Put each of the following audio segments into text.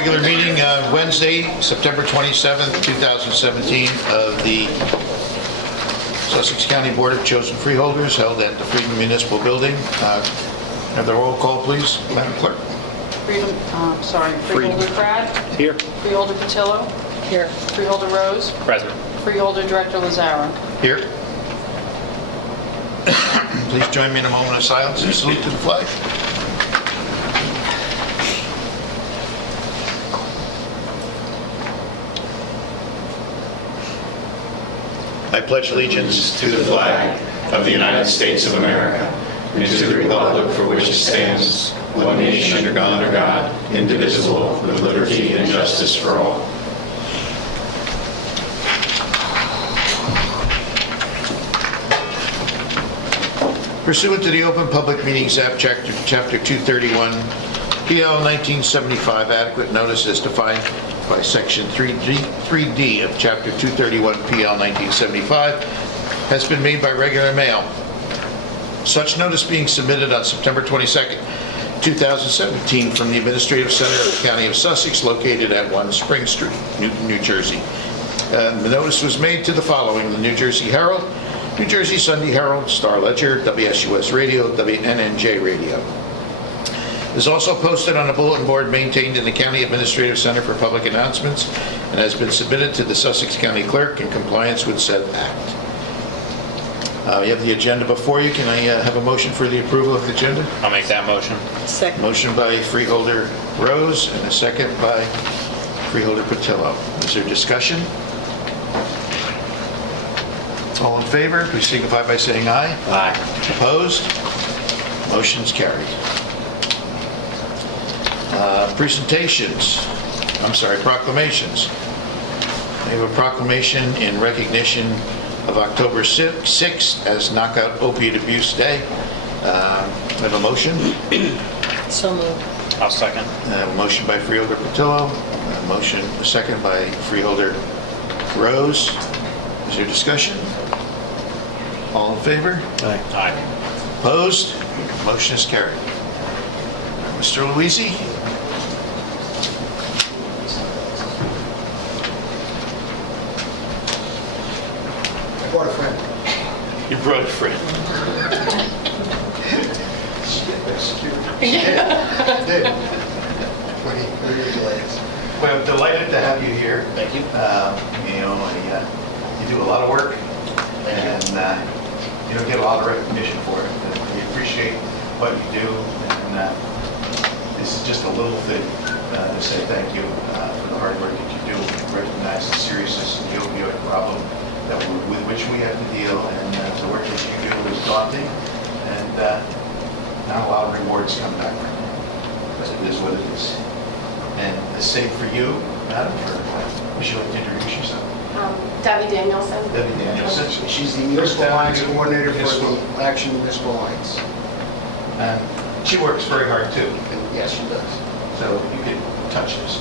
regular meeting Wednesday, September 27th, 2017 of the Sussex County Board of Chosen Freeholders held at the Freedom Municipal Building. Have the roll call, please, Madam Clerk. Freeholder Brad? Here. Freeholder Patillo? Here. Freeholder Rose? Present. Freeholder Director Lazaro? Here. Please join me in a moment of silence and salute to the flag. I pledge allegiance to the flag of the United States of America and to the republic for which it stands, one nation under God, indivisible, with liberty and justice for all. Pursuant to the Open Public Meetings Act, Chapter 231, PL 1975, adequate notice as defined by Section 3D of Chapter 231 PL 1975 has been made by regular mail. Such notice being submitted on September 22nd, 2017 from the Administrative Center of the County of Sussex, located at 1 Spring Street, Newton, New Jersey. The notice was made to the following: the New Jersey Herald, New Jersey Sunday Herald, Star Ledger, WSUS Radio, WNNJ Radio. It is also posted on a bulletin board maintained in the County Administrative Center for Public Announcements and has been submitted to the Sussex County Clerk in compliance with said act. You have the agenda before you. Can I have a motion for the approval of the agenda? I'll make that motion. Second. Motion by Freeholder Rose and a second by Freeholder Patillo. Is there discussion? All in favor, please signify by saying aye. Aye. Opposed? Motion's carried. Proclamations. We have a proclamation in recognition of October 6th as Knockout Opiate Abuse Day. We have a motion. So moved. I'll second. A motion by Freeholder Patillo. A second by Freeholder Rose. Is there discussion? All in favor? Aye. Aye. Opposed? Motion is carried. Mr. Luisi? I brought a friend. You brought a friend. I did. 20 years later. Well, I'm delighted to have you here. Thank you. You do a lot of work, and you don't get a lot of recognition for it. But we appreciate what you do, and this is just a little thing to say thank you for the hard work that you do. Recognize the seriousness of the opioid problem with which we have to deal, and the work that you do is daunting, and not a lot of rewards come back from it. But it is what it is. And the same for you, Madam. Would you like to introduce yourself? Debbie Danielson. Debbie Danielson. She's the municipal lines coordinator for the Action Municipal Lines. And she works very hard too, And yes, she does. so you can touch this.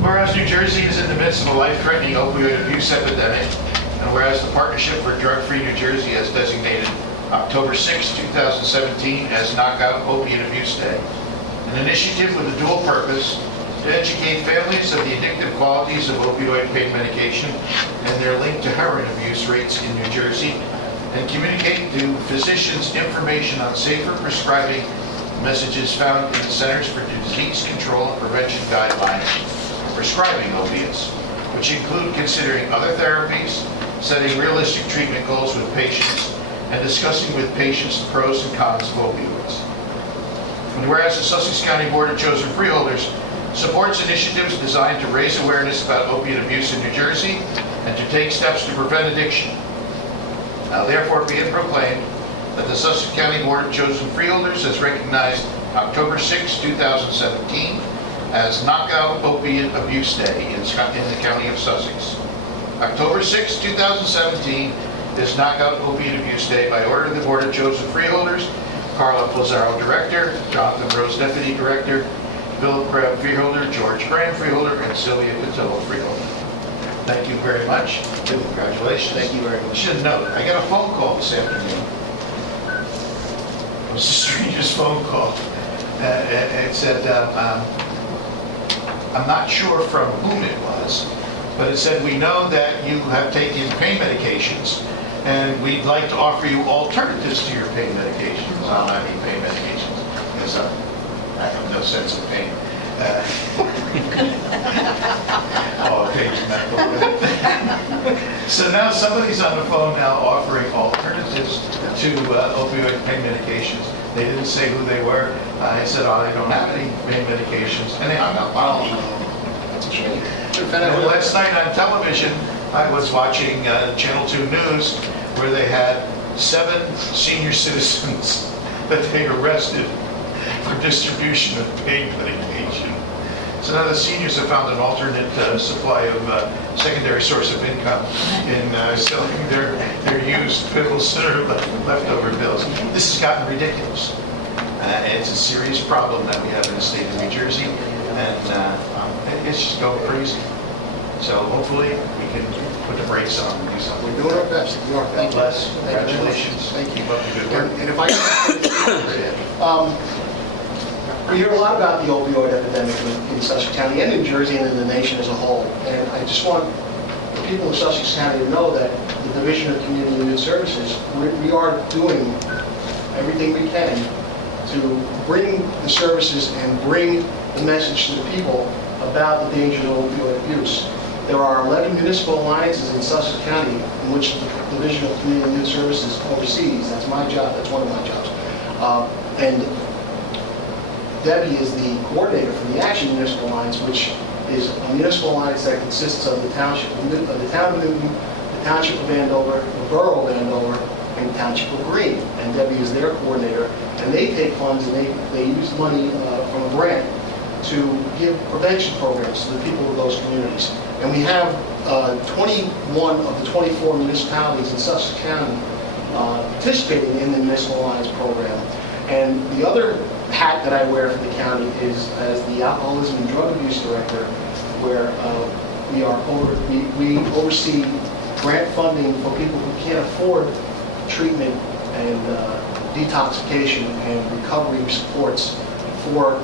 Whereas New Jersey is in the midst of a life-threatening opioid abuse epidemic, and whereas the Partnership for Drug-Free New Jersey has designated October 6, 2017 as Knockout Opiate Abuse Day, an initiative with a dual purpose to educate families of the addictive qualities of opioid pain medication and their link to heroin abuse rates in New Jersey, and communicate to physicians information on safer prescribing messages found in the Centers for Disease Control and Prevention guidelines for prescribing opiates, which include considering other therapies, setting realistic treatment goals with patients, and discussing with patients the pros and cons of opioids. And whereas the Sussex County Board of Chosen Freeholders supports initiatives designed to raise awareness about opiate abuse in New Jersey and to take steps to prevent addiction. Now therefore be it proclaimed that the Sussex County Board of Chosen Freeholders has recognized October 6, 2017 as Knockout Opiate Abuse Day in the County of Sussex. October 6, 2017 is Knockout Opiate Abuse Day by order of the Board of Chosen Freeholders. Carla Lazaro, Director; Jonathan Rose, Deputy Director; Philip Crabb, Freeholder; George Graham, Freeholder; and Sylvia Patillo, Freeholder. Thank you very much. Congratulations. Thank you very much. I should note, I got a phone call this afternoon. It was the strangest phone call. It said, I'm not sure from whom it was, but it said, "We know that you have taken pain medications, and we'd like to offer you alternatives to your pain medications." I need pain medications, because I have no sense of pain. Oh, pain's medical. So now somebody's on the phone now offering alternatives to opioid pain medications. They didn't say who they were. I said, "Oh, I don't have any pain medications," and they hung up. Oh, that's a shame. And last night on television, I was watching Channel 2 News, where they had 7 senior citizens that they arrested for distribution of pain medication. So now the seniors have found an alternate supply of secondary source of income in selling their used pills or leftover pills. This has gotten ridiculous. It's a serious problem that we have in the state of New Jersey, and it's just going crazy. So hopefully we can put the brakes on and do something. We're doing our best. We are. Thank you. Les, Thank you very much. congratulations. Thank you. Keep up the good work. And if I we hear a lot about the opioid epidemic in Sussex County and in Jersey and in the nation as a whole. And I just want the people of Sussex County to know that the Division of Community and Youth Services, we are doing everything we can to bring the services and bring the message to the people about the dangers of opioid abuse. There are 11 municipal alliances in Sussex County in which the Division of Community and Youth Services oversees. That's my job. That's one of my jobs. And Debbie is the coordinator for the Action Municipal Alliance, which is a municipal alliance that consists of the township of Newton, the township of Andover, the borough of Andover, and the township of Green. And Debbie is their coordinator. And they take funds and they use money from a grant to give prevention programs to the people of those communities. And we have 21 of the 24 municipalities in Sussex County participating in the Municipal Alliance program. And the other hat that I wear for the county is as the Alcoholism and Drug Abuse Director, where we oversee grant funding for people who can't afford treatment and detoxification and recovery supports for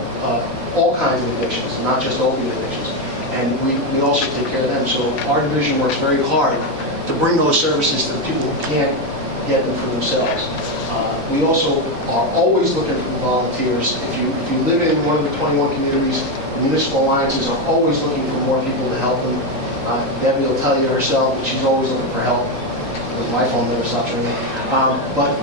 all kinds of addictions, not just opioid addictions. And we also take care of them. So our division works very hard to bring those services to the people who can't get them for themselves. We also are always looking for volunteers. If you live in one of the 21 communities, the municipal alliances are always looking for more people to help them. Debbie will tell you herself that she's always looking for help, because my phone never stops ringing. But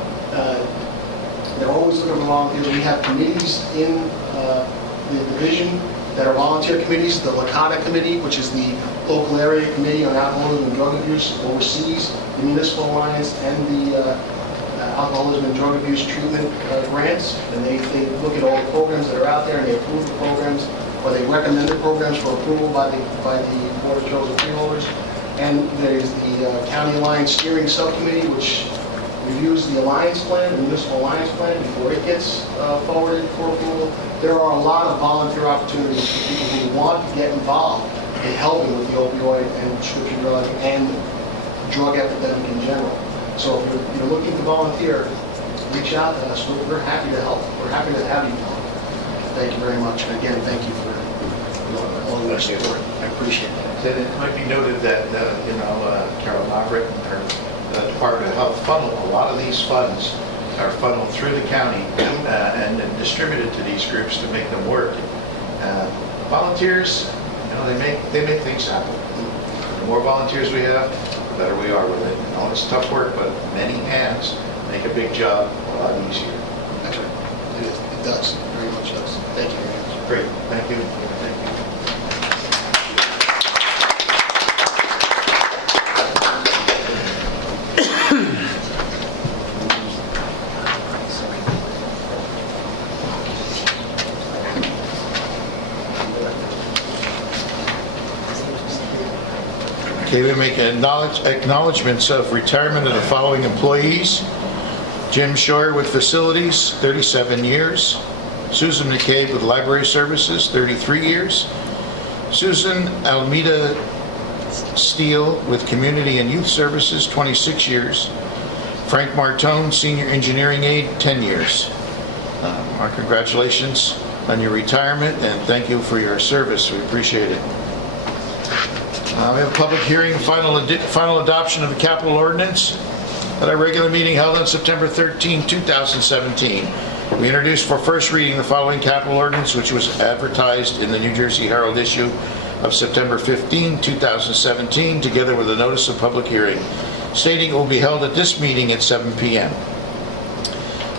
they're always looking for volunteers. We have committees in the division that are volunteer committees. The LACATA committee, which is the local area committee on alcoholism and drug abuse, oversees the municipal alliance and the alcoholism and drug abuse treatment grants. And they look at all the programs that are out there, and they approve the programs, or they recommend the programs for approval by the Board of Chosen Freeholders. And there's the County Alliance Steering Subcommittee, which reviews the alliance plan, the municipal alliance plan, before it gets forwarded for approval. There are a lot of volunteer opportunities for people who want to get involved in helping with the opioid and prescription drug and drug epidemic in general. So if you're looking to volunteer, reach out to us. We're happy to help. We're happy to have you on. Thank you very much. And again, thank you for all your support. I appreciate it. And it might be noted that, Carol Margaret and her Department of Health funnel, a lot of these funds are funneled through the county and then distributed to these groups to make them work. Volunteers, they make things happen. The more volunteers we have, the better we are with it. It's tough work, but many hands make a big job a lot easier. That's right. It does. Very much does. Thank you very much. Great, thank you. Thank you. Okay, we make acknowledgements of retirement of the following employees. Jim Shore with Facilities, 37 years. Susan McCabe with Library Services, 33 years. Susan Almeida Steele with Community and Youth Services, 26 years. Frank Martone, Senior Engineering Aide, 10 years. Our congratulations on your retirement, and thank you for your service. We appreciate it. We have a public hearing, final adoption of the capital ordinance at our regular meeting held on September 13, 2017. We introduced for first reading the following capital ordinance, which was advertised in the New Jersey Herald issue of September 15, 2017, together with a notice of public hearing, stating it will be held at this meeting at 7 p.m.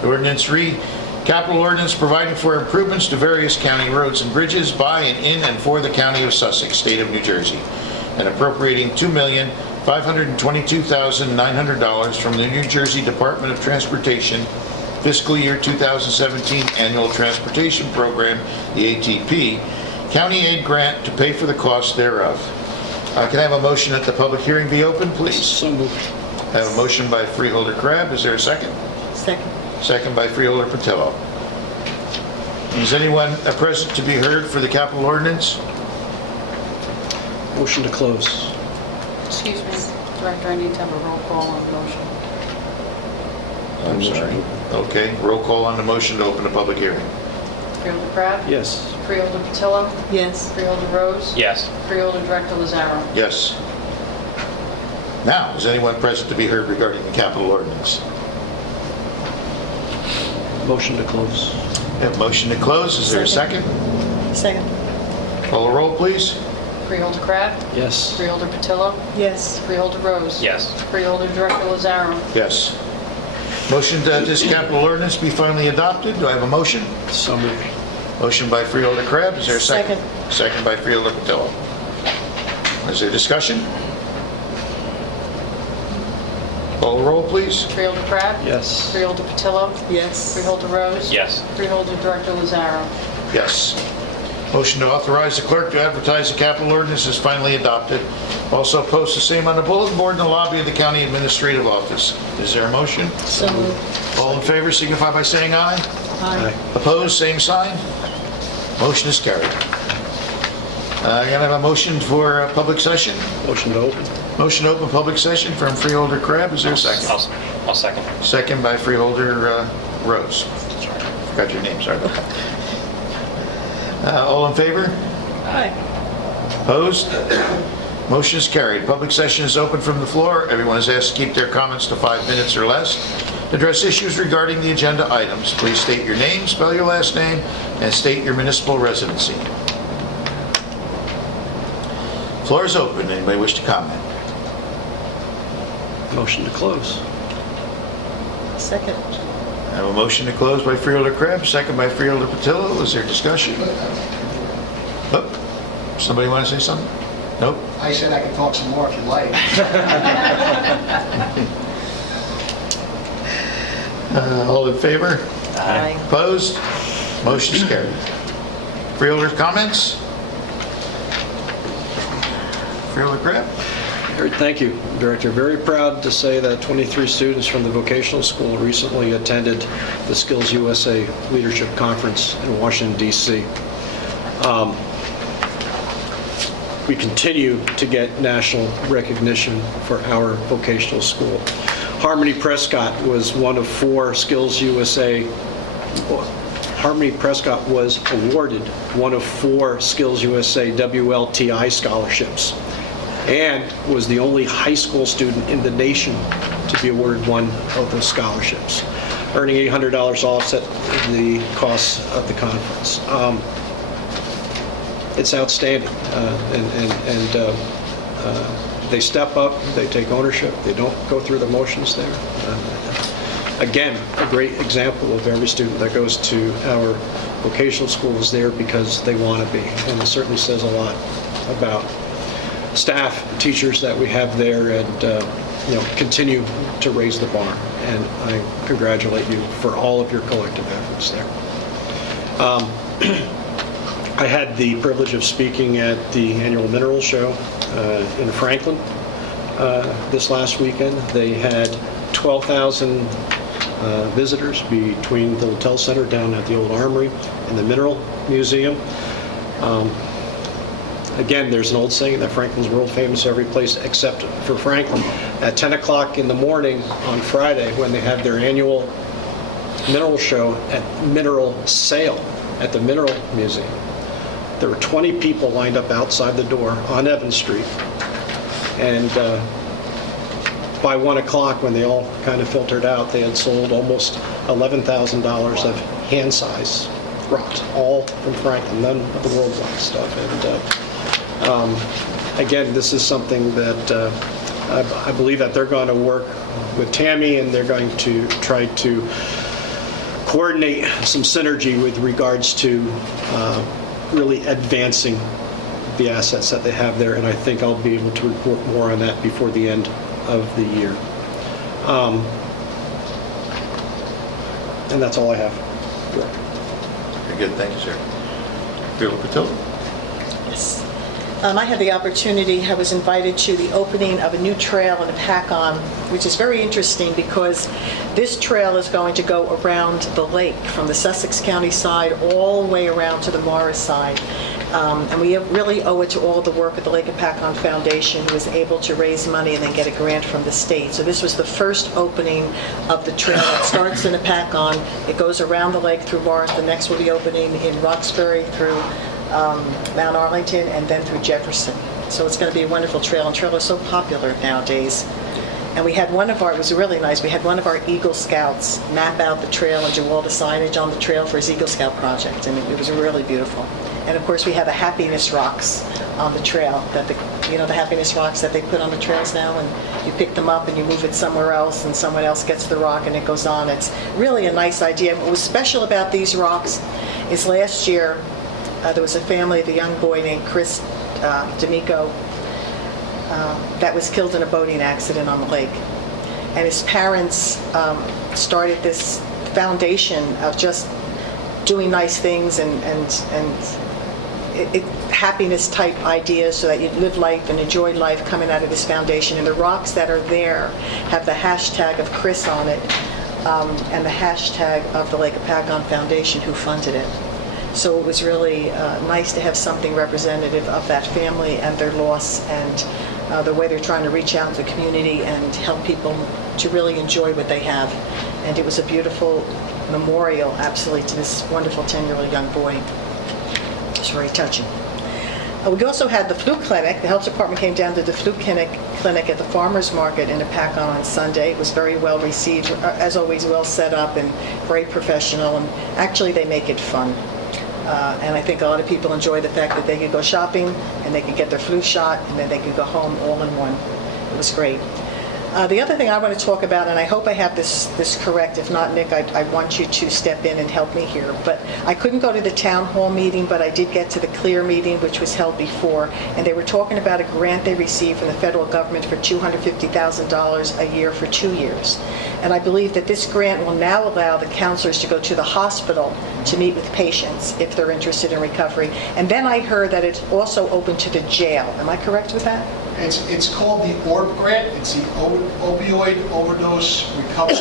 The ordinance read, capital ordinance providing for improvements to various county roads and bridges by and in and for the county of Sussex, state of New Jersey, and appropriating $2,522,900 from the New Jersey Department of Transportation fiscal year 2017 annual transportation program, the ATP, county aid grant to pay for the cost thereof. Can I have a motion that the public hearing be open, please? So moved. I have a motion by Freeholder Crab. Is there a second? Second. Second by Freeholder Patillo. Is anyone present to be heard for the capital ordinance? Motion to close. Excuse me, Director, I need to have a roll call on the motion. I'm sorry. Okay, roll call on the motion to open the public hearing. Freeholder Crab? Yes. Freeholder Patillo? Yes. Freeholder Rose? Yes. Freeholder Director Lazaro? Yes. Now, is anyone present to be heard regarding the capital ordinance? Motion to close. We have a motion to close. Is there a second? Second. Call the roll, please. Freeholder Crab? Yes. Freeholder Patillo? Yes. Freeholder Rose? Yes. Freeholder Director Lazaro? Yes. Motion that this capital ordinance be finally adopted. Do I have a motion? So moved. Motion by Freeholder Crab. Is there a second? Second by Freeholder Patillo. Is there discussion? Call the roll, please. Freeholder Crab? Yes. Freeholder Patillo? Yes. Freeholder Rose? Yes. Freeholder Director Lazaro? Yes. Motion to authorize the clerk to advertise the capital ordinance is finally adopted. Also post the same on the bulletin board in the lobby of the county administrative office. Is there a motion? So moved. All in favor signify by saying aye. Aye. Opposed, same sign. Motion is carried. I'm going to have a motion for public session. Motion to open. Motion to open public session from Freeholder Crab. Is there a second? I'll second. Second by Freeholder Rose. Forgot your name, sorry about that. All in favor? Aye. Opposed? Motion is carried. Public session is open from the floor. Everyone is asked to keep their comments to 5 minutes or less. Address issues regarding the agenda items. Please state your name, spell your last name, and state your municipal residency. Floor is open. Anybody wish to comment? Motion to close. Second. I have a motion to close by Freeholder Crab, second by Freeholder Patillo. Is there discussion? Oh, somebody want to say something? Nope. I said I could talk some more if you like. All in favor? Aye. Opposed? Motion is carried. Freeholder comments? Freeholder Crab? Thank you, Director. Very proud to say that 23 students from the vocational school recently attended the Skills USA Leadership Conference in Washington, D.C. We continue to get national recognition for our vocational school. Harmony Prescott was one of 4 Skills USA. Harmony Prescott was awarded one of 4 Skills USA WLTI scholarships, and was the only high school student in the nation to be awarded one of those scholarships, earning $800 offset the costs of the conference. It's outstanding, and they step up, they take ownership, they don't go through the motions there. Again, a great example of every student that goes to our vocational school is there because they want to be, and it certainly says a lot about staff, teachers that we have there, and continue to raise the bar. And I congratulate you for all of your collective efforts there. I had the privilege of speaking at the annual Mineral Show in Franklin this last weekend. They had 12,000 visitors between the Littell Center down at the old Armory and the Mineral Museum. Again, there's an old saying that Franklin's world famous every place except for Franklin. At 10 o'clock in the morning on Friday, when they have their annual mineral show mineral sale at the Mineral Museum. There were 20 people lined up outside the door on Evans Street. And by 1 o'clock, when they all kind of filtered out, they had sold almost $11,000 of hand-size rocks, all from Franklin, none of the worldwide stuff. And again, this is something that I believe that they're going to work with Tammy, and they're going to try to coordinate some synergy with regards to really advancing the assets that they have there, and I think I'll be able to report more on that before the end of the year. And that's all I have. Very good, thank you, sir. Bill Patil? Yes. I had the opportunity, I was invited to the opening of a new trail in Apacon, which is very interesting because this trail is going to go around the lake from the Sussex County side all the way around to the Morris side. And we really owe it to all the work of the Lake Apacon Foundation, who was able to raise money and then get a grant from the state. So this was the first opening of the trail. It starts in Apacon, it goes around the lake through Morris, the next will be opening in Roxbury through Mount Arlington, and then through Jefferson. So it's going to be a wonderful trail, and trail is so popular nowadays. And we had it was really nice, we had one of our Eagle Scouts map out the trail and do all the signage on the trail for his Eagle Scout project, and it was really beautiful. And of course, we have the happiness rocks on the trail, that the happiness rocks that they put on the trails now, and you pick them up and you move it somewhere else, and someone else gets the rock and it goes on. It's really a nice idea. What was special about these rocks is last year, there was a family, the young boy named Chris D'Amico, that was killed in a boating accident on the lake. And his parents started this foundation of just doing nice things and happiness type ideas so that you live life and enjoy life coming out of this foundation. And the rocks that are there have the hashtag of Chris on it and the hashtag of the Lake Apacon Foundation, who funded it. So it was really nice to have something representative of that family and their loss, and the way they're trying to reach out to the community and help people to really enjoy what they have. And it was a beautiful memorial, absolutely, to this wonderful 10-year-old young boy. It's very touching. We also had the flu clinic. The health department came down to the flu clinic at the farmers market in Apacon on Sunday. It was very well received, as always, well set up and very professional, and actually they make it fun. And I think a lot of people enjoy the fact that they could go shopping and they could get their flu shot and then they could go home all in one. It was great. The other thing I want to talk about, and I hope I have this correct, if not, Nick, I want you to step in and help me here. But I couldn't go to the town hall meeting, but I did get to the CLEAR meeting, which was held before, and they were talking about a grant they received from the federal government for $250,000 a year for 2 years. And I believe that this grant will now allow the counselors to go to the hospital to meet with patients if they're interested in recovery. And then I heard that it's also open to the jail. Am I correct with that? It's called the ORB grant. It's the Opioid Overdose Recovery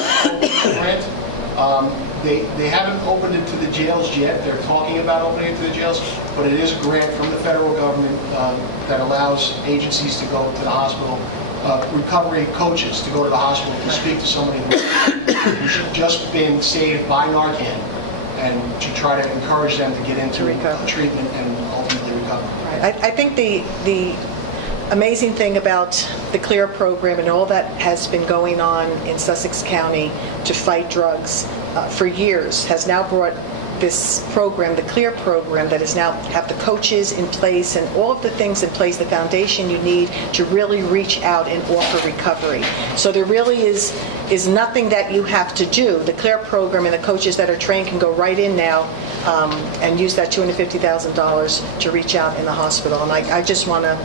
Grant. They haven't opened it to the jails yet. They're talking about opening it to the jails, but it is a grant from the federal government that allows agencies to go to the hospital, recovery coaches to go to the hospital to speak to somebody who's just been saved by Narcan, and to try to encourage them to get into treatment and ultimately recover. Right. I think the amazing thing about the CLEAR program and all that has been going on in Sussex County to fight drugs for years has now brought this program, the CLEAR program, that is now have the coaches in place and all of the things in place, the foundation you need to really reach out and offer recovery. So there really is nothing that you have to do. The CLEAR program and the coaches that are trained can go right in now and use that $250,000 to reach out in the hospital. And I just want to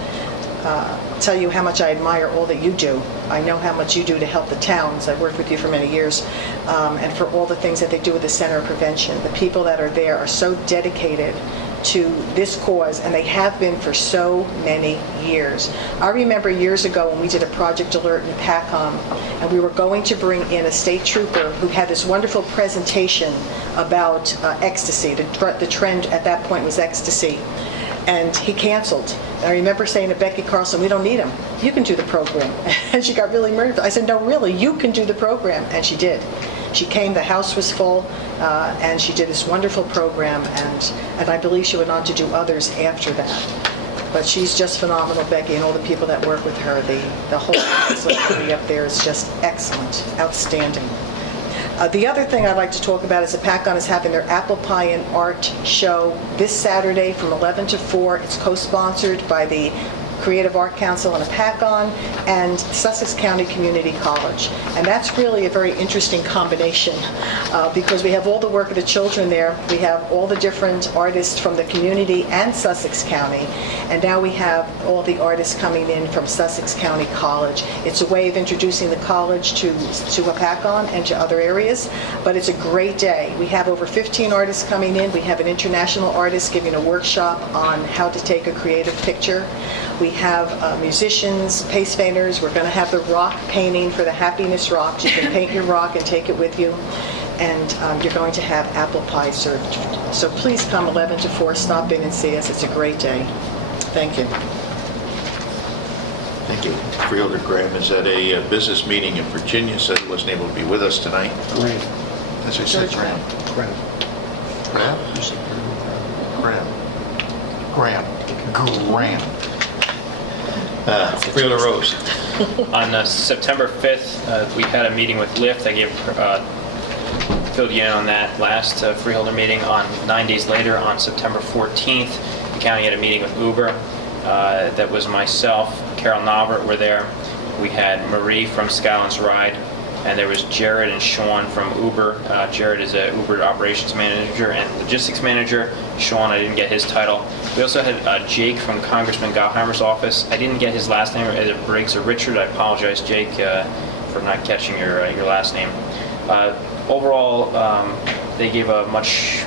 tell you how much I admire all that you do. I know how much you do to help the towns. I've worked with you for many years, and for all the things that they do with the Center of Prevention. The people that are there are so dedicated to this cause, and they have been for so many years. I remember years ago when we did a Project Alert in Pacom, and we were going to bring in a state trooper who had this wonderful presentation about ecstasy. The trend at that point was ecstasy. And he canceled. I remember saying to Becky Carlson, we don't need him. You can do the program. And she got really nervous. I said, no, really, you can do the program. And she did. She came, the house was full, and she did this wonderful program, and I believe she went on to do others after that. But she's just phenomenal, Becky, and all the people that work with her. The whole facility up there is just excellent, outstanding. The other thing I'd like to talk about is the PACON is having their Apple Pie and Art show this Saturday from 11 to 4. It's co-sponsored by the Creative Art Council and a PACON and Sussex County Community College. And that's really a very interesting combination because we have all the work of the children there. We have all the different artists from the community and Sussex County. And now we have all the artists coming in from Sussex County College. It's a way of introducing the college to a PACON and to other areas, but it's a great day. We have over 15 artists coming in. We have an international artist giving a workshop on how to take a creative picture. We have musicians, paste painters. We're going to have the rock painting for the Happiness Rocks. You can paint your rock and take it with you. And you're going to have apple pie served. So please come 11 to 4. Stop in and see us. It's a great day. Thank you. Thank you. Freeholder Graham is at a business meeting in Virginia, so he wasn't able to be with us tonight. Great. As I said, George Graham. Graham. Graham? You said Graham. Graham. Freeholder Rose. On September 5th, we had a meeting with Lyft. I filled you in on that last Freeholder meeting. On 9 days later, on September 14th, the county had a meeting with Uber. That was myself, Carol Navert were there. We had Marie from Skylands Ride, and there was Jared and Sean from Uber. Jared is a Uber operations manager and logistics manager. Sean, I didn't get his title. We also had Jake from Congressman Gauheimer's office. I didn't get his last name, either Briggs or Richard. I apologize, Jake, for not catching your last name. Overall, they gave a much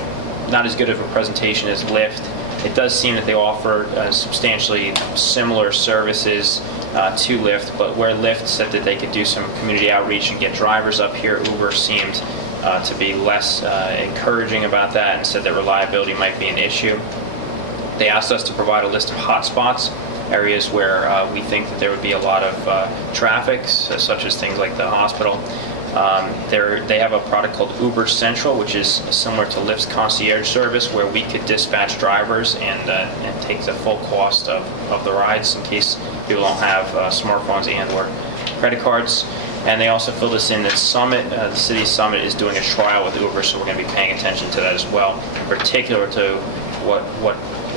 not as good of a presentation as Lyft. It does seem that they offer substantially similar services to Lyft, but where Lyft said that they could do some community outreach and get drivers up here, Uber seemed to be less encouraging about that and said that reliability might be an issue. They asked us to provide a list of hotspots, areas where we think that there would be a lot of traffic, such as things like the hospital. They have a product called Uber Central, which is similar to Lyft's concierge service, where we could dispatch drivers and take the full cost of the rides in case people don't have smartphones and/or credit cards. And they also filled us in that Summit, the city Summit, is doing a trial with Uber, so we're going to be paying attention to that as well. In particular to what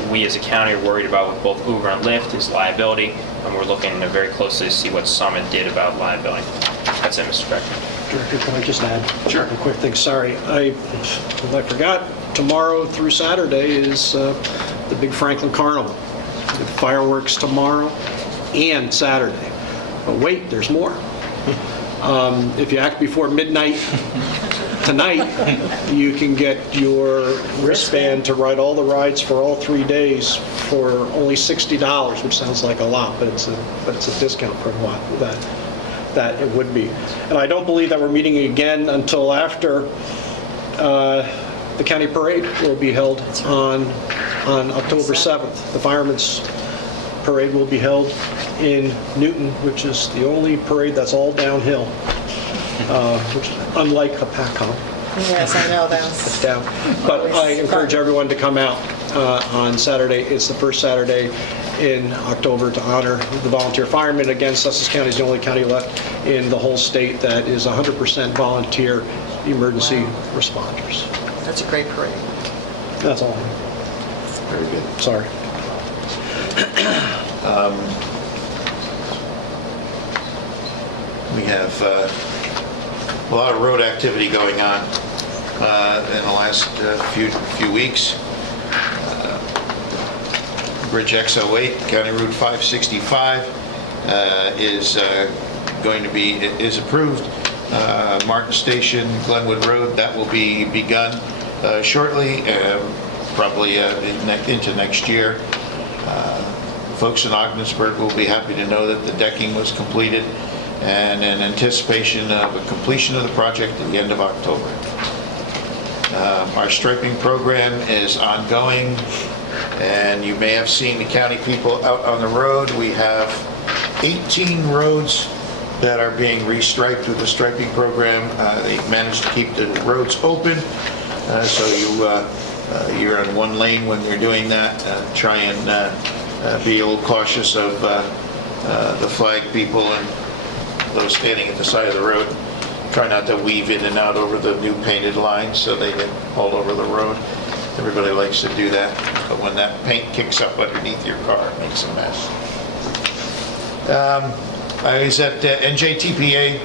we as a county are worried about with both Uber and Lyft is liability, and we're looking very closely to see what Summit did about liability. That's it, Mr. Director. Director, can I just add Sure. a quick thing? Sorry, I forgot. Tomorrow through Saturday is the big Franklin Carnival. The fireworks tomorrow and Saturday. But wait, there's more. If you act before midnight tonight, you can get your wristband to ride all the rides for all 3 days for only $60, which sounds like a lot, but it's a discount for what that it would be. And I don't believe that we're meeting again until after the county parade will be held on October 7th. The Firemen's Parade will be held in Newton, which is the only parade that's all downhill, which unlike a PACON. Yes, I know that. It's down. But I encourage everyone to come out on Saturday. It's the first Saturday in October to honor the volunteer firemen. Again, Sussex County is the only county left in the whole state that is 100% volunteer emergency responders. That's a great parade. That's all. Very good. Sorry. We have a lot of road activity going on in the last few weeks. Bridge X08, County Route 565 is approved. Martin Station, Glenwood Road, that will be begun shortly, probably into next year. Folks in Ogdensburg will be happy to know that the decking was completed and in anticipation of a completion of the project at the end of October. Our striping program is ongoing, and you may have seen the county people out on the road. We have 18 roads that are being restriped with the striping program. They managed to keep the roads open, so you're on one lane when you're doing that. Try and be a little cautious of the flag people and those standing at the side of the road. Try not to weave in and out over the new painted lines so they get all over the road. Everybody likes to do that, but when that paint kicks up underneath your car, it makes a mess. I was at NJTPA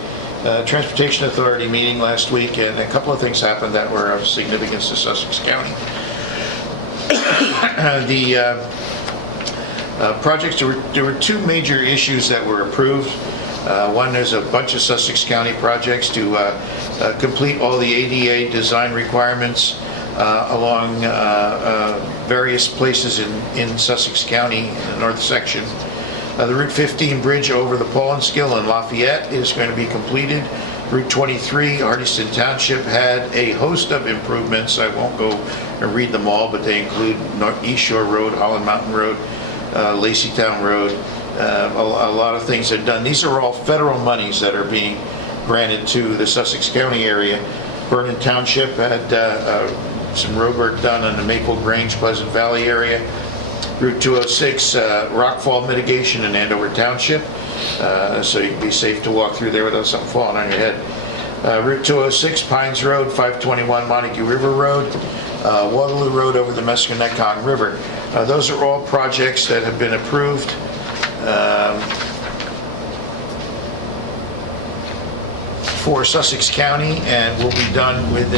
Transportation Authority meeting last week, and a couple of things happened that were of significance to Sussex County. The projects, there were two major issues that were approved. One is a bunch of Sussex County projects to complete all the ADA design requirements along various places in Sussex County, in the north section. The Route 15 bridge over the Paulinskill in Lafayette is going to be completed. Route 23, Hardyston Township had a host of improvements. I won't go and read them all, but they include East Shore Road, Holland Mountain Road, Laceytown Road. A lot of things are done. These are all federal monies that are being granted to the Sussex County area. Vernon Township had some road work done in the Maple Grange, Pleasant Valley area. Route 206, rockfall mitigation in Andover Township, so you can be safe to walk through there without something falling on your head. Route 206, Pines Road, 521 Montague River Road, Waterloo Road over the Mesconecon River. Those are all projects that have been approved. For Sussex County, and will be done with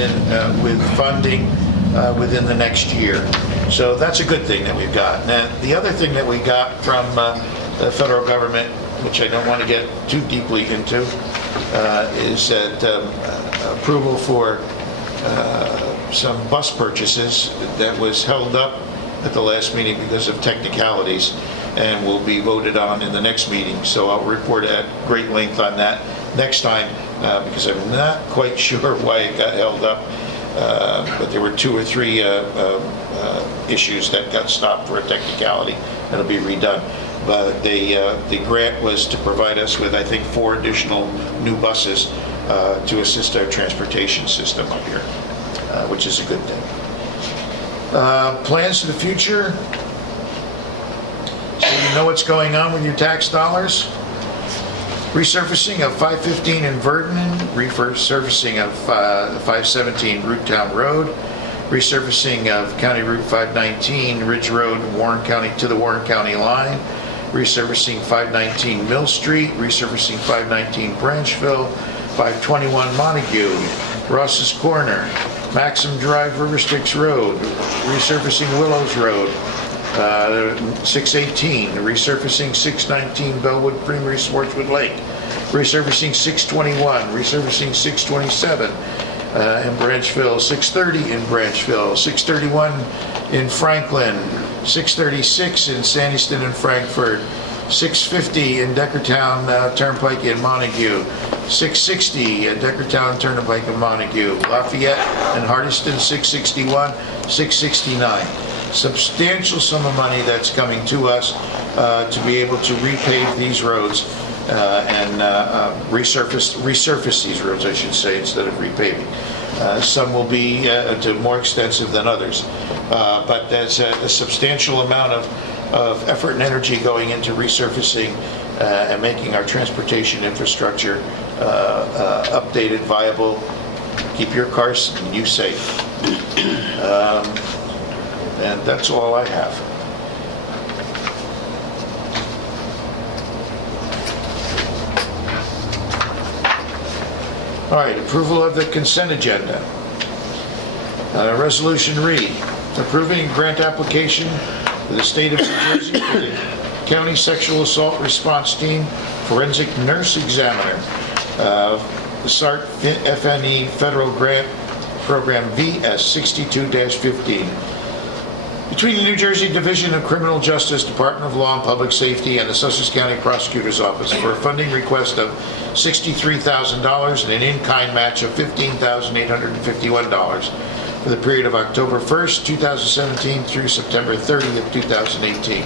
funding within the next year. So that's a good thing that we've got. Now, the other thing that we got from the federal government, which I don't want to get too deeply into, is that approval for some bus purchases that was held up at the last meeting because of technicalities, and will be voted on in the next meeting. So I'll report at great length on that next time, because I'm not quite sure why it got held up. But there were 2 or 3 issues that got stopped for a technicality, and it'll be redone. But the grant was to provide us with, I think, 4 additional new buses to assist our transportation system up here, which is a good thing. Plans for the future. So you know what's going on with your tax dollars. Resurfacing of 515 in Vernon, resurfacing of 517 Roottown Road, resurfacing of County Route 519 Ridge Road, Warren County to the Warren County line, resurfacing 519 Mill Street, resurfacing 519 Branchville, 521 Montague, Ross's Corner, Maxim Drive, River Styx Road, resurfacing Willows Road, 618, resurfacing 619 Bellwood Creamery, Swartzwood Lake, resurfacing 621, resurfacing 627 in Branchville, 630 in Branchville, 631 in Franklin, 636 in Sandyston and Frankfort, 650 in Deckertown Turnpike in Montague, 660 at Deckertown Turnpike in Montague, Lafayette and Hardyston 661, 669. Substantial sum of money that's coming to us to be able to repave these roads and resurface these roads, I should say, instead of repaving. Some will be more extensive than others, but there's a substantial amount of effort and energy going into resurfacing and making our transportation infrastructure updated, viable, keep your cars and you safe. And that's all I have. All right, approval of the consent agenda. Resolution read, approving a grant application for the state of New Jersey for the County Sexual Assault Response Team Forensic Nurse Examiner, the SART FNE Federal Grant Program VS 62-15. Between the New Jersey Division of Criminal Justice, Department of Law and Public Safety, and the Sussex County Prosecutor's Office for a funding request of $63,000 and an in-kind match of $15,851 for the period of October 1st, 2017 through September 30th, 2018.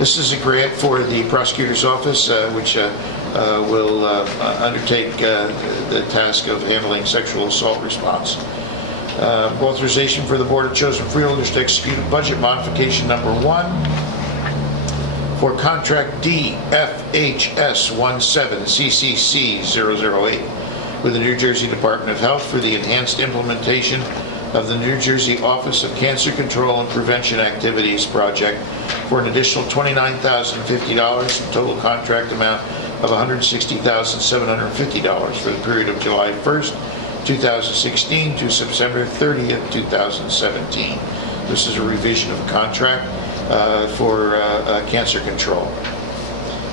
This is a grant for the prosecutor's office, which will undertake the task of handling sexual assault response. Authorization for the Board of Chosen Freeholders to execute budget modification number 1 for contract DFHS 17 CCC 008 with the New Jersey Department of Health for the enhanced implementation of the New Jersey Office of Cancer Control and Prevention Activities project for an additional $29,050, total contract amount of $160,750 for the period of July 1st, 2016 to September 30th, 2017. This is a revision of a contract for cancer control.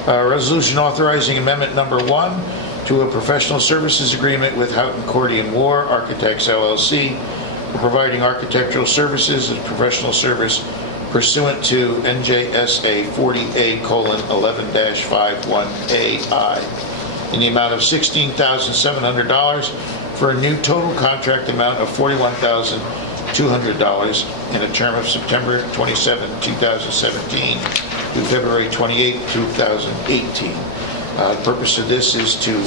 Resolution authorizing amendment number 1 to a professional services agreement with Houghton Cordy and Moore Architects LLC for providing architectural services and professional service pursuant to NJSA 40A:11-51AI in the amount of $16,700 for a new total contract amount of $41,200 in a term of September 27, 2017 to February 28, 2018. The purpose of this is to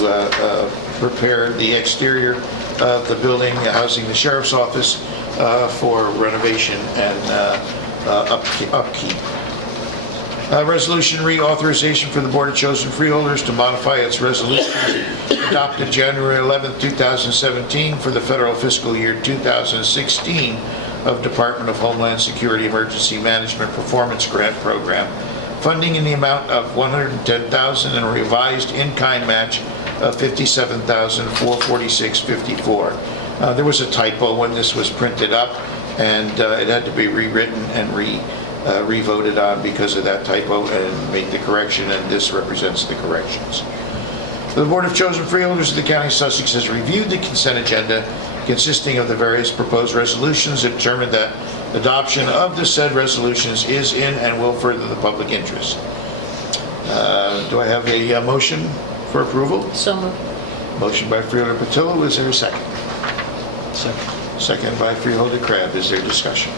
prepare the exterior of the building housing the sheriff's office for renovation and upkeep. Resolution reauthorization for the Board of Chosen Freeholders to modify its resolution adopted January 11, 2017 for the federal fiscal year 2016 of Department of Homeland Security Emergency Management Performance Grant Program, funding in the amount of $110,000 and a revised in-kind match of $57,446.54. There was a typo when this was printed up, and it had to be rewritten and re-voted on because of that typo and make the correction, and this represents the corrections. The Board of Chosen Freeholders of the County of Sussex has reviewed the consent agenda consisting of the various proposed resolutions and determined that adoption of the said resolutions is in and will further the public interest. Do I have a motion for approval? So moved. Motion by Freeholder Patillo. Is there a second? Second. Second by Freeholder Crab. Is there discussion?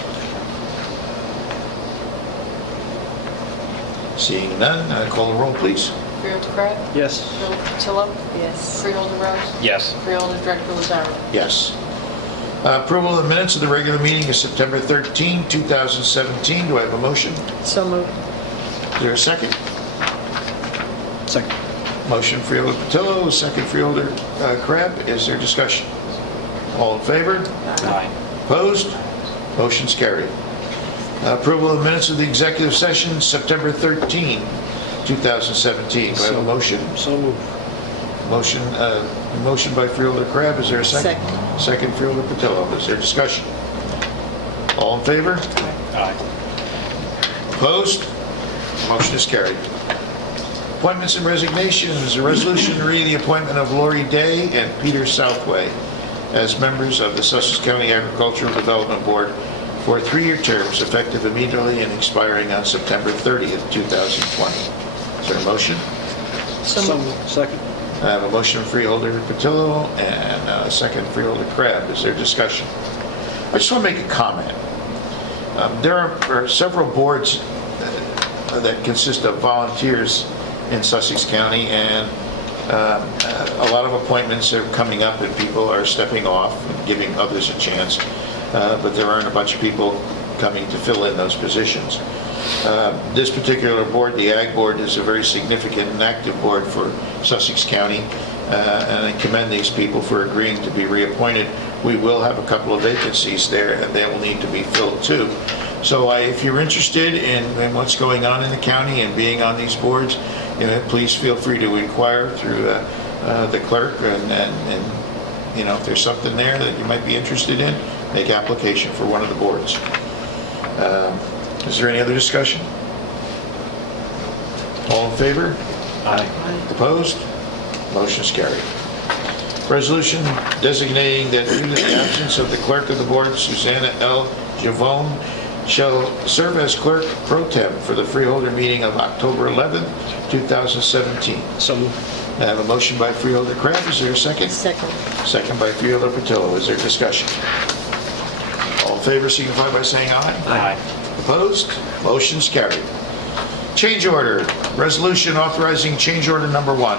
Seeing none, call the roll, please. Freeholder Crab? Yes. Freeholder Patillo? Yes. Freeholder Rose? Yes. Freeholder Director Lazare? Yes. Approval of the minutes of the regular meeting of September 13, 2017. Do I have a motion? So moved. Is there a second? Second. Motion Freeholder Patillo, second Freeholder Crab. Is there discussion? All in favor? Aye. Opposed? Motion's carried. Approval of minutes of the executive session, September 13, 2017. Do I have a motion? So moved. Motion by Freeholder Crab. Is there a second? Second. Second Freeholder Patillo. Is there discussion? All in favor? Aye. Opposed? Motion is carried. Appointments and resignations. A resolution to read the appointment of Lori Day and Peter Southway as members of the Sussex County Agricultural Development Board for 3-year terms effective immediately and expiring on September 30th, 2020. Is there a motion? So moved. Second. I have a motion from Freeholder Patillo and a second Freeholder Crab. Is there discussion? I just want to make a comment. There are several boards that consist of volunteers in Sussex County, and a lot of appointments are coming up and people are stepping off and giving others a chance, but there aren't a bunch of people coming to fill in those positions. This particular board, the Ag Board, is a very significant and active board for Sussex County, and I commend these people for agreeing to be reappointed. We will have a couple of vacancies there, and they will need to be filled too. So if you're interested in what's going on in the county and being on these boards, please feel free to inquire through the clerk, and if there's something there that you might be interested in, make application for one of the boards. Is there any other discussion? All in favor? Aye. Opposed? Motion is carried. Resolution designating that due to the absence of the clerk of the board, Susanna L. Javone, shall serve as clerk pro tem for the Freeholder meeting of October 11th, 2017. So moved. I have a motion by Freeholder Crab. Is there a second? Second. Second by Freeholder Patillo. Is there discussion? All in favor signify by saying aye. Aye. Opposed? Motion's carried. Change order, resolution authorizing change order number 1.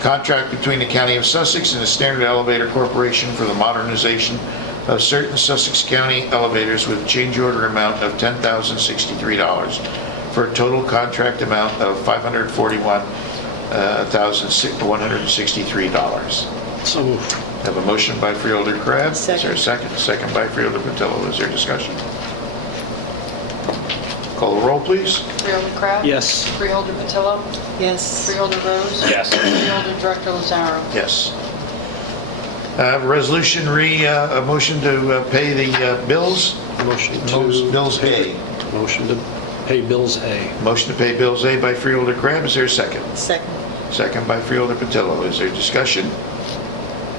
Contract between the County of Sussex and the Standard Elevator Corporation for the modernization of certain Sussex County elevators with a change order amount of $10,063 for a total contract amount of $541,163. So moved. Have a motion by Freeholder Crab. Is there a Second. second? Second by Freeholder Patillo. Is there discussion? Call the roll, please. Freeholder Crab? Yes. Freeholder Patillo? Yes. Freeholder Rose? Yes. Freeholder Director Lazaro? Yes. Resolution a motion to pay the bills. Motion to... Bills A. Motion to pay bills A. Motion to pay bills A by Freeholder Crab. Is there a second? Second. Second by Freeholder Patillo. Is there discussion?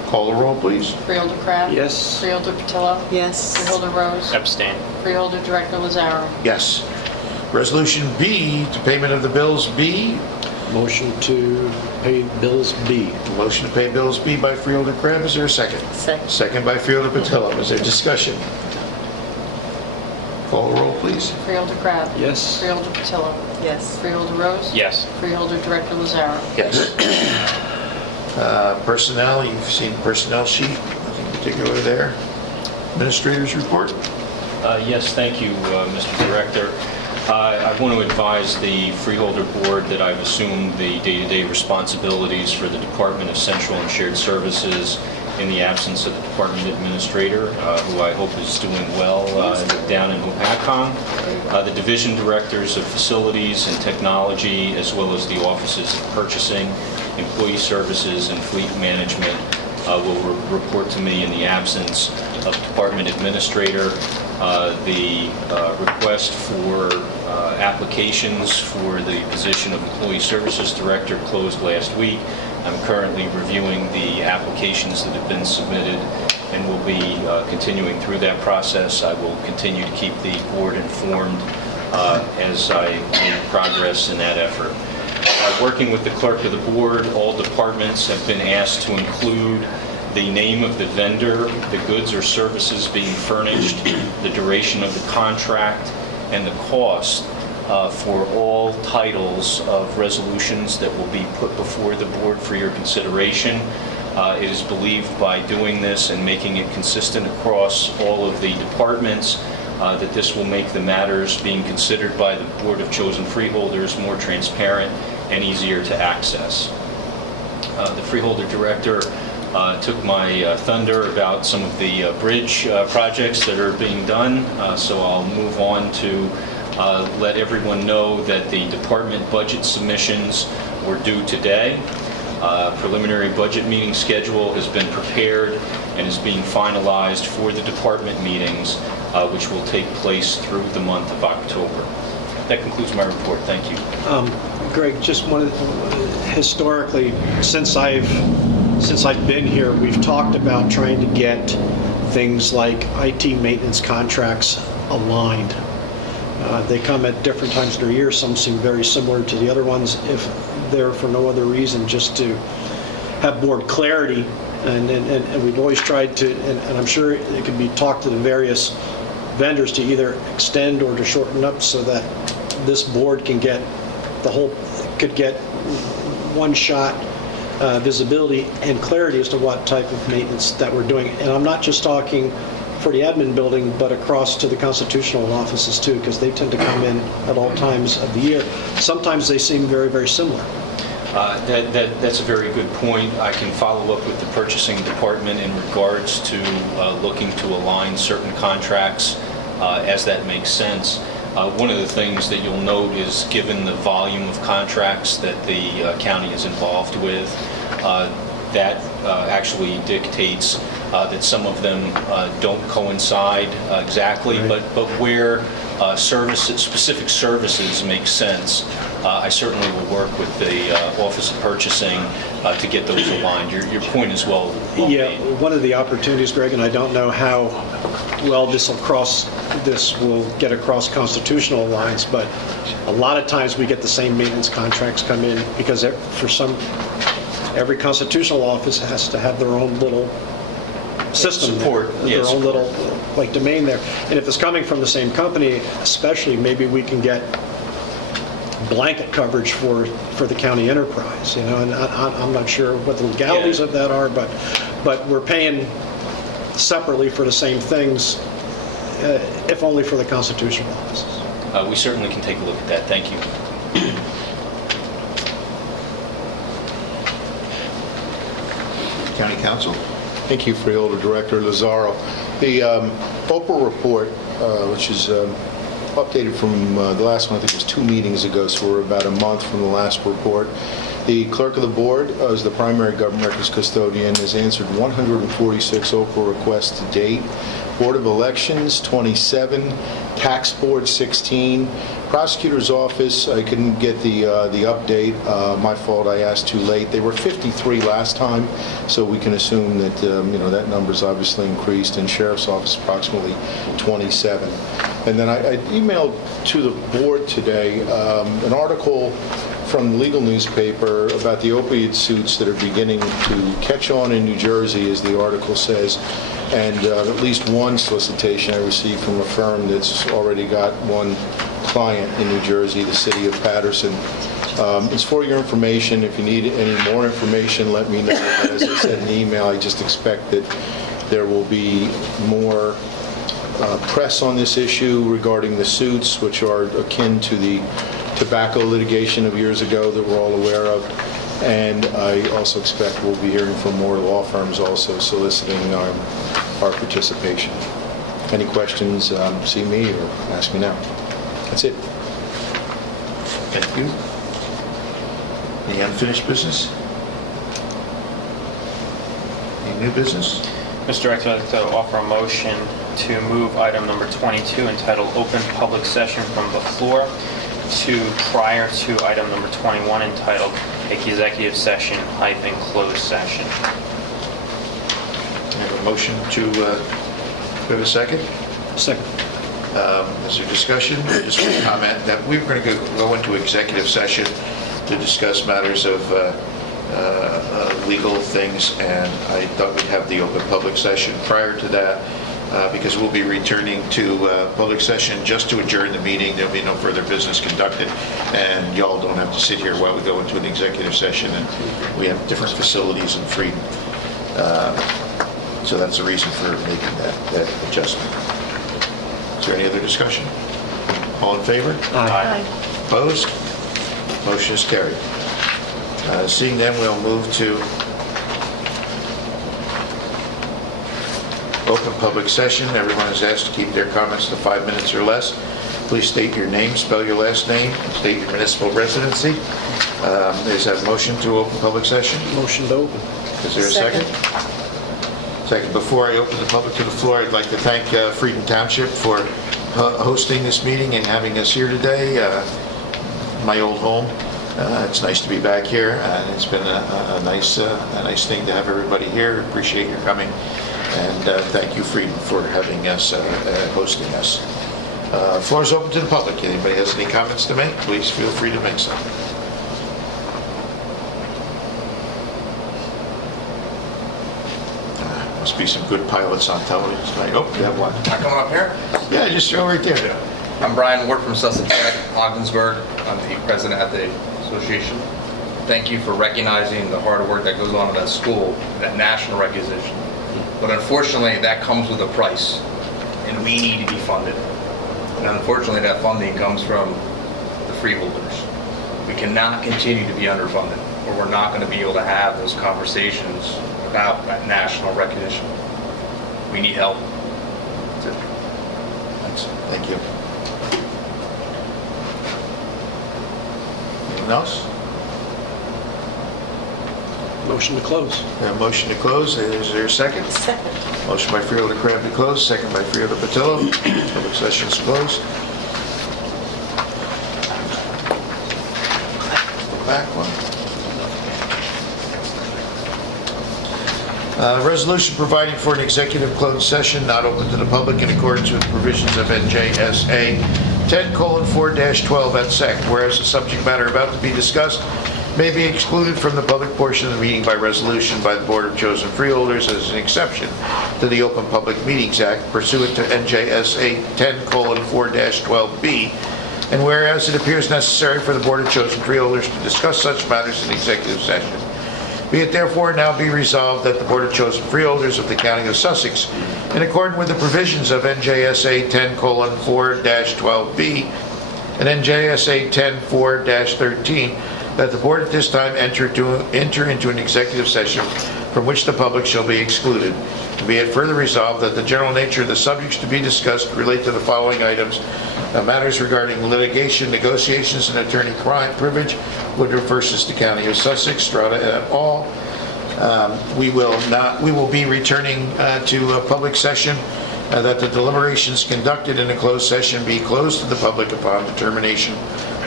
Call the roll, please. Freeholder Crab? Yes. Freeholder Patillo? Yes. Freeholder Rose? Abstain. Freeholder Director Lazaro? Yes. Resolution B, to payment of the bills B. Motion to pay bills B. Motion to pay bills B by Freeholder Crab. Is there a second? Second. Second by Freeholder Patillo. Is there discussion? Call the roll, please. Freeholder Crab? Yes. Freeholder Patillo? Yes. Freeholder Rose? Yes. Freeholder Director Lazaro? Yes. Personnel, you've seen the personnel sheet, nothing particular there. Administrators report. Yes, thank you, Mr. Director. I want to advise the Freeholder Board that I've assumed the day-to-day responsibilities for the Department of Central and Shared Services in the absence of the Department Administrator, who I hope is doing well down in Hopatcong. The Division Directors of Facilities and Technology, as well as the Offices of Purchasing, Employee Services, and Fleet Management will report to me in the absence of Department Administrator. The request for applications for the position of Employee Services Director closed last week. I'm currently reviewing the applications that have been submitted and will be continuing through that process. I will continue to keep the board informed as I make progress in that effort. Working with the clerk of the board, all departments have been asked to include the name of the vendor, the goods or services being furnished, the duration of the contract, and the cost for all titles of resolutions that will be put before the board for your consideration. It is believed by doing this and making it consistent across all of the departments that this will make the matters being considered by the Board of Chosen Freeholders more transparent and easier to access. The Freeholder Director took my thunder about some of the bridge projects that are being done, so I'll move on to let everyone know that the department budget submissions were due today. Preliminary budget meeting schedule has been prepared and is being finalized for the department meetings, which will take place through the month of October. That concludes my report. Thank you. Greg, just wanted, historically, since I've been here, we've talked about trying to get things like IT maintenance contracts aligned. They come at different times of the year. Some seem very similar to the other ones, if they're for no other reason, just to have board clarity. And we've always tried to, and I'm sure it could be talked to the various vendors to either extend or to shorten up so that this board can get could get one-shot visibility and clarity as to what type of maintenance that we're doing. And I'm not just talking for the admin building, but across to the constitutional offices too, because they tend to come in at all times of the year. Sometimes they seem very, very similar. That's a very good point. I can follow up with the purchasing department in regards to looking to align certain contracts as that makes sense. One of the things that you'll note is, given the volume of contracts that the county is involved with, that actually dictates that some of them don't coincide exactly, Right. but where specific services make sense, I certainly will work with the Office of Purchasing to get those aligned. Your point is well Yeah, made. one of the opportunities, Greg, and I don't know how well this will get across constitutional lines, but a lot of times we get the same maintenance contracts come in because every constitutional office has to have their own little system, Support, their yes. own little domain there. And if it's coming from the same company, especially, maybe we can get blanket coverage for the county enterprise, you know, and I'm not sure what the legalities Yeah. of that are, but we're paying separately for the same things, if only for the constitutional offices. We certainly can take a look at that. Thank you. County Council? Thank you, Freeholder Director Lazaro. The Oprah report, which is updated from the last one, I think it was 2 meetings ago, so we're about a month from the last report. The clerk of the board, as the primary government records custodian, has answered 146 Oprah requests to date. Board of Elections, 27. Tax Board, 16. Prosecutor's Office, I couldn't get the update. My fault, I asked too late. They were 53 last time, so we can assume that, that number's obviously increased. And Sheriff's Office, approximately 27. And then I emailed to the board today an article from the legal newspaper about the opioid suits that are beginning to catch on in New Jersey, as the article says, and at least one solicitation I received from a firm that's already got one client in New Jersey, the city of Patterson. It's for your information. If you need any more information, let me know. But as I said in the email, I just expect that there will be more press on this issue regarding the suits, which are akin to the tobacco litigation of years ago that we're all aware of. And I also expect we'll be hearing from more law firms also soliciting our participation. Any questions, see me or ask me now. That's it. Thank you. Any unfinished business? Any new business? Mr. Director, I'd like to offer a motion to move item number 22 entitled Open Public Session from the floor to prior to item number 21 entitled Executive Session - Closed Session. I have a motion to, do I have a second? Second. Is there discussion? I just want to comment that we were going to go into executive session to discuss matters of legal things, and I thought we'd have the open public session prior to that, because we'll be returning to public session just to adjourn the meeting. There'll be no further business conducted, and y'all don't have to sit here while we go into an executive session, and we have different facilities in Freedom. So that's the reason for making that adjustment. Is there any other discussion? All in favor? Aye. Opposed? Motion is carried. Seeing them, we'll move to open public session. Everyone is asked to keep their comments to 5 minutes or less. Please state your name, spell your last name, and state your municipal residency. Is that a motion to open public session? Motion to open. Is there a second? Second. Before I open the public to the floor, I'd like to thank Freedom Township for hosting this meeting and having us here today. My old home. It's nice to be back here, and it's been a nice thing to have everybody here. Appreciate your coming, and thank you, Freedom, for having us, hosting us. Floor is open to the public. Anybody has any comments to make, please feel free to make some. Must be some good pilots on television tonight. Oh, you have one. Am I coming up here? Yeah, just throw right there. I'm Brian Ward from Sussex, Ogdensburg. I'm the president at the association. Thank you for recognizing the hard work that goes on at that school, that national recognition. But unfortunately, that comes with a price, and we need to be funded. And unfortunately, that funding comes from the freeholders. We cannot continue to be underfunded, or we're not going to be able to have those conversations about that national recognition. We need help. That's it. Thanks. Thank you. Anyone else? Motion to close. We have a motion to close. Is there a second? Second. Motion by Freeholder Crab to close, second by Freeholder Patillo. Public session is closed. Back one. Resolution providing for an executive closed session not open to the public in accordance with provisions of NJSA 10:4-12 at sec. Whereas the subject matter about to be discussed may be excluded from the public portion of the meeting by resolution by the Board of Chosen Freeholders as an exception to the Open Public Meetings Act pursuant to NJSA 10:4-12B. And whereas it appears necessary for the Board of Chosen Freeholders to discuss such matters in executive session, be it therefore now be resolved that the Board of Chosen Freeholders of the County of Sussex, in accordance with the provisions of NJSA 10:4-12B and NJSA 10:4-13, that the Board at this time enter into an executive session from which the public shall be excluded. And be it further resolved that the general nature of the subjects to be discussed relate to the following items: matters regarding litigation, negotiations, and attorney-client privilege, Woodruff versus the County of Sussex, Strata et al. We will be returning to a public session, that the deliberations conducted in a closed session be closed to the public upon determination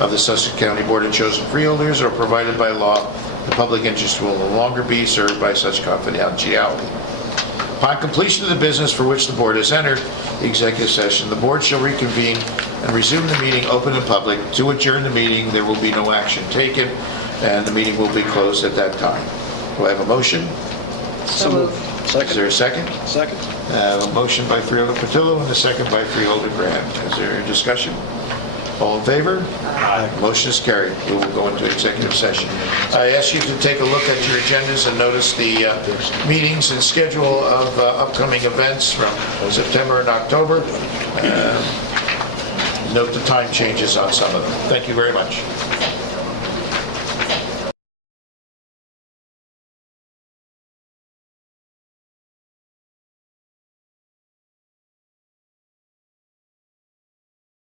of the Sussex County Board of Chosen Freeholders, or provided by law, the public interest will no longer be served by such confidentiality. Upon completion of the business for which the board has entered the executive session, the board shall reconvene and resume the meeting open and public. To adjourn the meeting, there will be no action taken, and the meeting will be closed at that time. Do I have a motion? So moved. Is there a second? Second. A motion by Freeholder Patillo and a second by Freeholder Graham. Is there a discussion? All in favor? Aye. Motion is carried. We will go into executive session. I ask you to take a look at your agendas and notice the meetings and schedule of upcoming events from September and October. Note the time changes on some of them. Thank you very much.